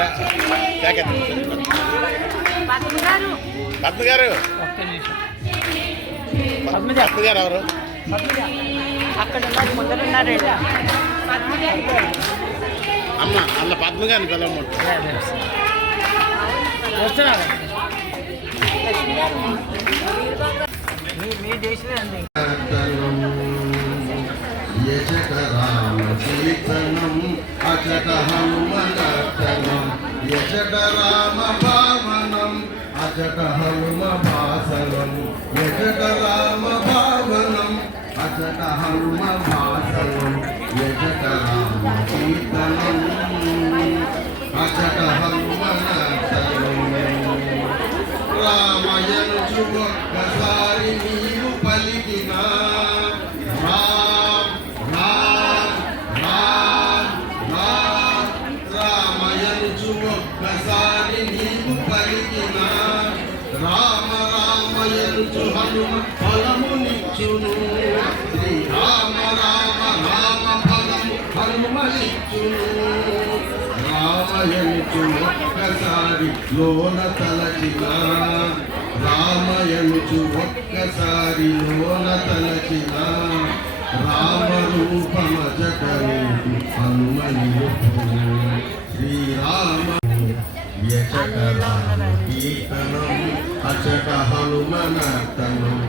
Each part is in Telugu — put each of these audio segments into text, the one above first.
పద్మ గారా జాకెట్ పద్మ గారు పద్మ గారు ఎవరు? అక్కడ ఉన్నారు ముందర ఉన్నారండి అమ్మ అల్ల పద్మ గారిని పిలవమంటు వస్తున్నారు? మీ మీ దేశమే అండి. యజట రామ కీర్తనం అచట హనుమనర్తనం యజట రామ భావనం అచట హనుమ భాసనం యజట రామ భావనం అచట హనుమ భాసనం యజట రామ కీర్తనం రామయనుచు ఒక్కసారి లోన తలచిన రామయనుచు ఒక్కసారి లోన తలచిన రామరూపమజటరూపు హనుమని శ్రీరామ యచట రామ కీర్తనం అచక హనుమనర్తనం.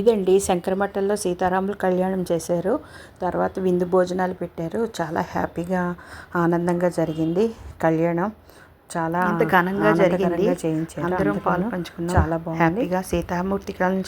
ఇదండి శంకరమఠంలో సీతారాములు కళ్యాణం చేశారు. తర్వాత విందు భోజనాలు పెట్టారు. చాలా హ్యాపీగా ఆనందంగా జరిగింది కళ్యాణం. చాలా ఘనంగా జరిగింది. చేయించారు. అందరం పాలు పంచుకున్నాం. చాలా బాగుంది. హ్యాపీగా సీతామూర్తి కళ్యాణం